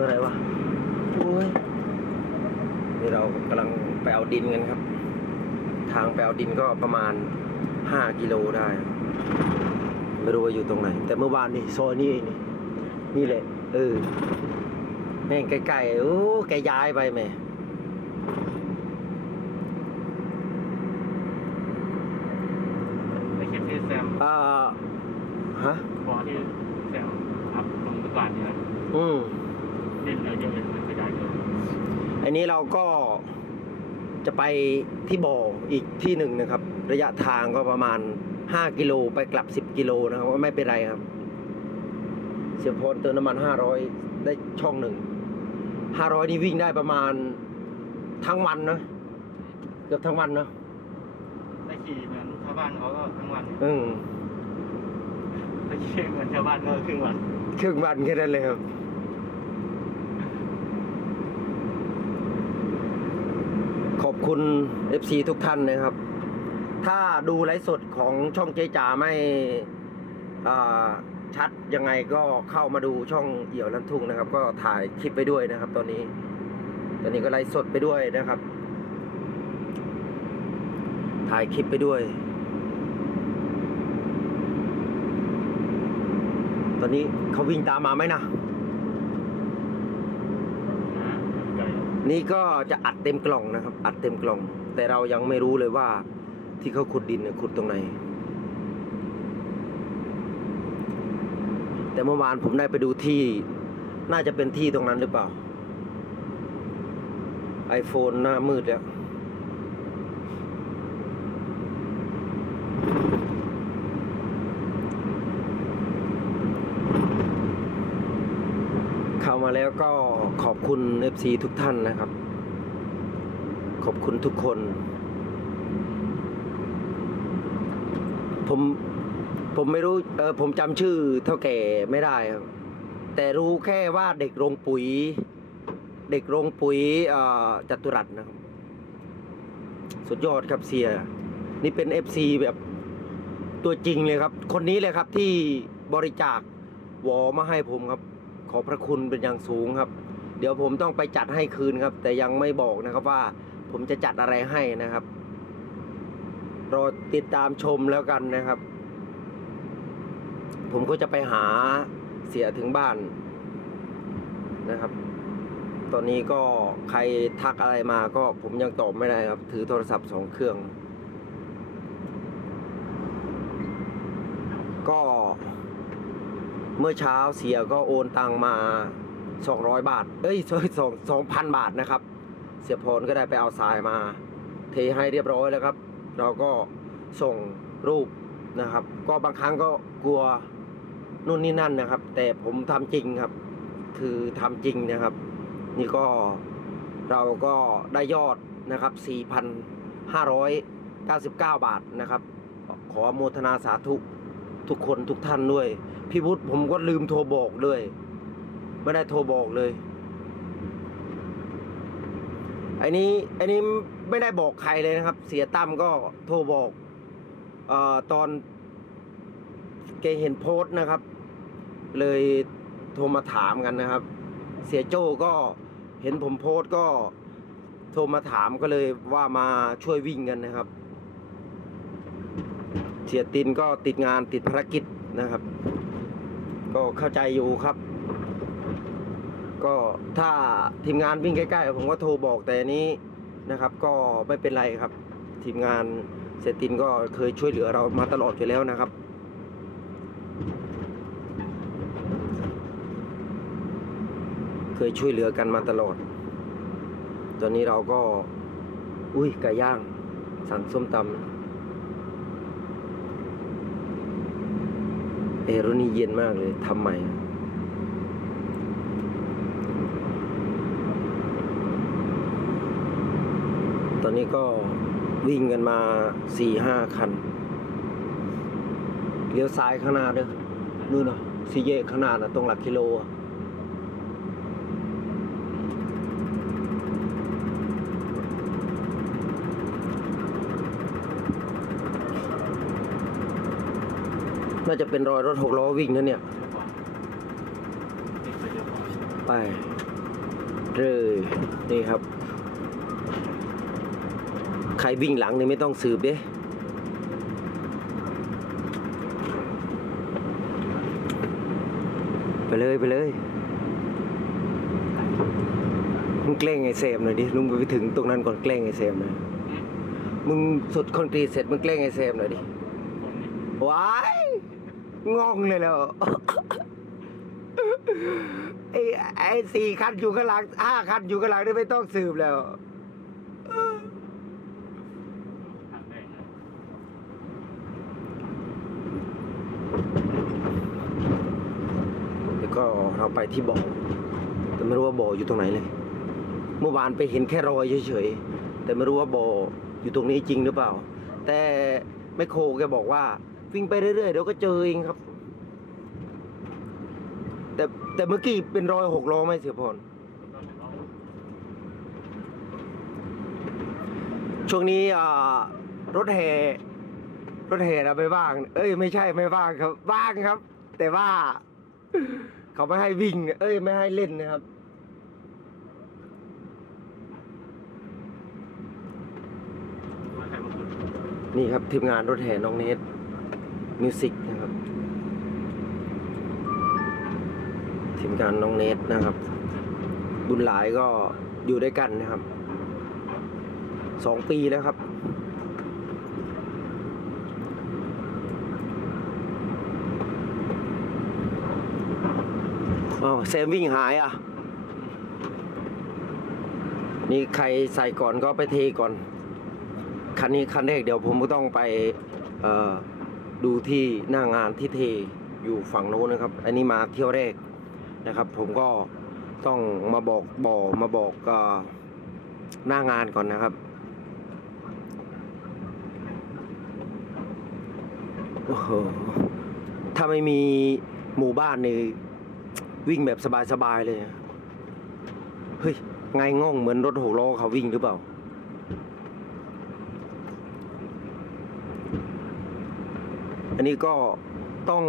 งอะไรวะโอ้ยนี่เรากำลังไปเอาดินกันครับ ทางไปเอาดินก็ประมาณห้ากิโลได้ ไม่รู้ว่าอยู่ตรงไหน แต่เมื่อวานนี่โซนนี่เองนี่นี่แหละเออแม่งใกล้ๆโอ้แกย้ายไปแม่ในคลิปที่แซมอ่าฮะ บอกที่แซมอัพลงเมื่อวานนี้นะอืม เล่นอะไรเยอะเลยมันขยายเยอะอันนี้เราก็จะไปที่บ่ออีกที่หนึ่งนะครับ ระยะทางก็ประมาณ 5 กิโลไปกลับ 10 กิโลนะครับว่าไม่เป็นไรครับ เสียพลเติมน้ำมัน 500 ได้ช่องหนึ่ง 500 นี่วิ่งได้ประมาณทั้งวันนะเกือบทั้งวันนะถ้ขี่เหมือนชาวบ้านเขาก็ทั้งวันอืมถ้ขี่เหมือนชาวบ้านก็ครึ่งวัน ครึ่งวันแค่นั้นเลยครับ ขอบ คุณ FC ทุกท่านนะครับ ถ้าดูไลฟ์สดของช่องเจจ๋าไม่ชัดยังไงก็เข้ามาดูช่องเหี่ยวลันทุ่งนะครับ ก็ถ่ายคลิปไปด้วยนะครับ ตอนนี้ ตอนนี้ก็ไลฟ์สดไปด้วยนะครับ ถ่ายคลิปไปด้วย ตอนนี้เขาวิ่งตามมาไหมนะไกล นี่ก็จะอัดเต็มกล่องนะครับ อัดเต็มกล่อง แต่เรายังไม่รู้เลยว่าที่เขาขุดดินเนี่ยขุดตรงไหน แต่เมื่อวานผมได้ไปดูที่ น่าจะเป็นที่ตรงนั้นหรือเปล่า iPhone หน้ามืดแล้ว มาแล้วก็ขอบคุณ FC ทุกท่านนะครับ ขอบคุณทุกคน ผมผมไม่รู้เออผมจำชื่อเท่าแก่ไม่ได้ครับ แต่รู้แค่ว่าเด็กโรงปุ๋ย เด็กโรงปุ๋ยเอ่อจัตุรัสนะครับ สุดยอดครับเสีย นี่เป็น FC แบบตัวจริงเลยครับ คนนี้เลยครับที่บริจาควอมาให้ผมครับ ขอบพระคุณเป็นอย่างสูงครับ เดี๋ยวผมต้องไปจัดให้คืนครับ แต่ยังไม่บอกนะครับว่าผมจะจัดอะไรให้นะครับ รอติดตามชมแล้วกันนะครับ ผมก็จะไปหาเสียถึงบ้านนะครับ ตอนนี้ก็ใครทักอะไรมาก็ผมยังตอบไม่ได้ครับ ถือโทรศัพท์สองเครื่อง ก็ เมื่อเช้าเสียก็โอนตังมาสองร้อยบาท เอ้ยสองสองพันบาทนะครับ เสียพรก็ได้ไปเอาทรายมา เทให้เรียบร้อยแล้วครับ เราก็ส่งรูปนะครับ ก็บางครั้งก็กลัวนู่นนี่นั่นนะครับ แต่ผมทำจริงครับ คือทำจริงนะครับ นี่ก็เราก็ได้ยอดนะครับ 4,599 บาทนะครับ ขอโมทนาสาธุ ทุกคนทุกท่านด้วย พี่วุฒิผมก็ลืมโทรบอกเลย ไม่ได้โทรบอกเลยไอ้นี้ไอ้นี้ไม่ได้บอกใครเลยนะครับ เสียตั้มก็โทรบอกเอ่อตอนแกเห็นโพสต์นะครับ เลยโทรมาถามกันนะครับ เสียโจ้ก็เห็นผมโพสต์ก็โทรมาถามก็เลยว่ามาช่วยวิ่งกันนะครับ เสียตินก็ติดงานติดภารกิจนะครับ ก็เข้าใจอยู่ครับ ก็ถ้าทีมงานวิ่งใกล้ๆผมก็โทรบอกแต่อันนี้นะครับ ก็ไม่เป็นไรครับ ทีมงานเซตินก็เคยช่วยเหลือเรามาตลอดอยู่แล้วนะครับเคยช่วยเหลือกันมาตลอด ตอนนี้เราก็ อุ้ยไก่ย่าง สั่งส้มตำ อรุ่นนี้เย็นมากเลยทำใหม่ตอนนี้ก็วิ่งกันมาสี่ห้าคัน เลี้ยวซ้ายข้างหน้าเด้อนู่นน่ะสี่แยกข้างหน้าน่ะตรงหลักกิโลอะ น่าจะเป็นรอยรถหกล้อวิ่งนะเนี่ยเดี๋ยวก่อนติดไปเดี๋ยวก่อนไปเลยนี่ครับ ใครวิ่งหลังนี่ไม่ต้องสืบเด้ไปเลยไปเลยมึงแกล้งไอ้เซมหน่อยดิลุงไปถึงตรงนั้นก่อนแกล้งไอ้เซมหน่อยมึงสุดคอนกรีตเสร็จมึงแกล้งไอ้เซมหน่อยดิคนนี้ว้าย งองเลยแล้วไอ้ไอ้สี่คันอยู่ข้างหลังห้าคันอยู่ข้างหลังไม่ต้องสืบแล้วแล้วก็เราไปที่บ่อแต่ไม่รู้ว่าบ่ออยู่ตรงไหนเลย เมื่อวานไปเห็นแค่รอยเฉยๆแต่ไม่รู้ว่าบ่ออยู่ตรงนี้จริงหรือเปล่า แต่แม่โคแกบอกว่า วิ่งไปเรื่อยๆเดี๋ยวก็เจอเองครับ แต่แต่เมื่อกี้เป็นรอยหกล้อไหมเสียพรแล้วก็เอาช่วงนี้อ่ารถแห่รถแห่เราไปบ้าง เอ้ย ไม่ใช่ไม่บ้างครับบ้างครับ แต่ว่า เขาไม่ให้วิ่ง เอ้ย ไม่ให้เล่นนะครับ นี่ครับทีมงานรถแห่น้องเนท มิวสิกนะครับทีมงานน้องเนทนะครับ บุญหลายก็อยู่ด้วยกันนะครับสองปีแล้วครับ อ๋อแซมวิ่งหายอะ นี่ใครใส่ก่อนก็ไปเทก่อน คันนี้คันแรกเดี๋ยวผมก็ต้องไป เอ่อ ดูที่หน้างานที่เทอยู่ฝั่งโน้นนะครับ อันนี้มาเที่ยวแรกนะครับ ผมก็ต้องมาบอกบ่อมาบอกหน้างานก่อนนะครับโอ้โหถ้าไม่มีหมู่บ้านนี่วิ่งแบบสบายๆเลย เฮ้ยไงง่องเหมือนรถหกล้อเขาวิ่งหรือเปล่า อันนี้ก็ต้อง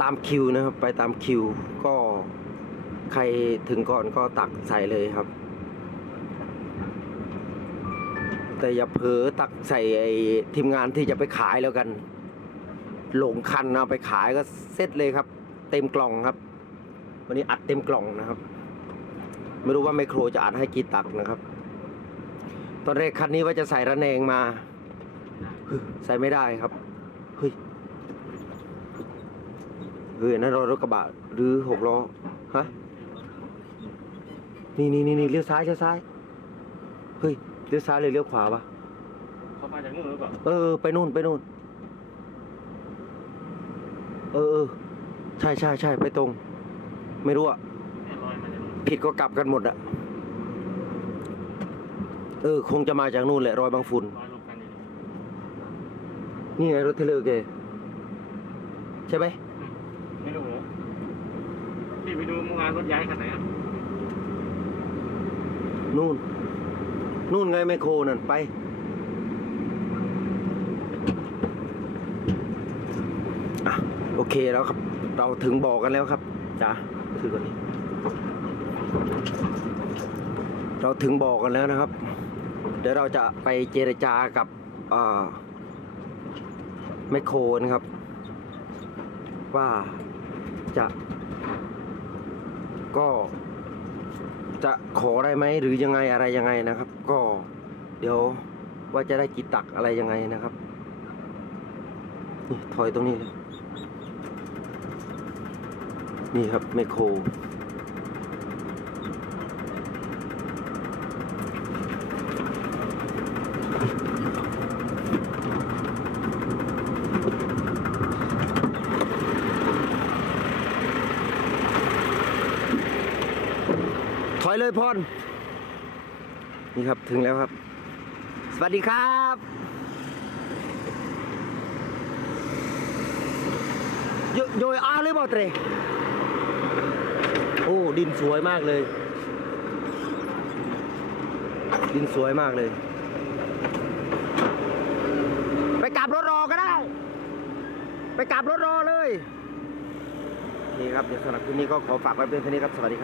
ตามคิวนะครับ ไปตามคิว ก็ใครถึงก่อนก็ตักใส่เลยครับ แต่อย่าเผลอตักใส่ไอ้ทีมงานที่จะไปขายแล้วกัน หลงคันเอาไปขายก็เซ็ตเลยครับ เต็มกล่องครับ วันนี้อัดเต็มกล่องนะครับ ไม่รู้ว่าไมโครจะอัดให้กี่ตักนะครับ ตอนแรกคันนี้ว่าจะใส่ระแนงมา ใส่ไม่ได้ครับเฮ้ยเฮ้ยอันนั่นรถกระบะหรือหกล้อฮะนี่นี่นี่นี่เลี้ยวซ้ายเลี้ยวซ้ายเฮ้ยเลี้ยวซ้ายเลยเลี้ยวขวาวะเขามาจากนู่นหรือเปล่าเออไปนู่นไปนู่นเออเออใช่ใช่ใช่ไปตรง ไม่รู้อะเนี่ยลอยมาจากนู่นผิดก็กลับกันหมดอะเออ คงจะมาจากนู่นแหละรอยบางฝุ่นลอยลงกั นอยู่นี่ไงรถเทเลอร์แกใช่ไหมไม่รู้เหรอพี่ไปดูเมื่อวานรถย้ายคันไหนอะนู่น นู่นไงไมโครนั่นไป อะ โอเคแล้วครับ เราถึงบอกกันแล้วครับจ้าถือก่อนนี้ เราถึงบอกกันแล้วนะครับ เดี๋ยวเราจะไปเจรจากับอ่า ไมโครนะครับ ว่าจะ ก็ จะขอได้ไหมหรือยังไงอะไรยังไงนะครับ ก็เดี๋ยวว่าจะได้กี่ตักอะไรยังไงนะครับนี่ถอยตรงนี้เลยนี่ครับไมโคร อยเลยพรนี่ครับถึงแล้วครับ สวัสดีครับ โยโยอาเลยบ่เตรโอ้ ดินสวยมากเลย ดินสวยมากเลย ไปกลับรถรอก็ได้ ไปกลับรถรอเลยครับ เดี๋ยวสำหรับคลิปนี้ก็ขอฝากไว้เพียงเท่านี้ครับ สวัสดีครับ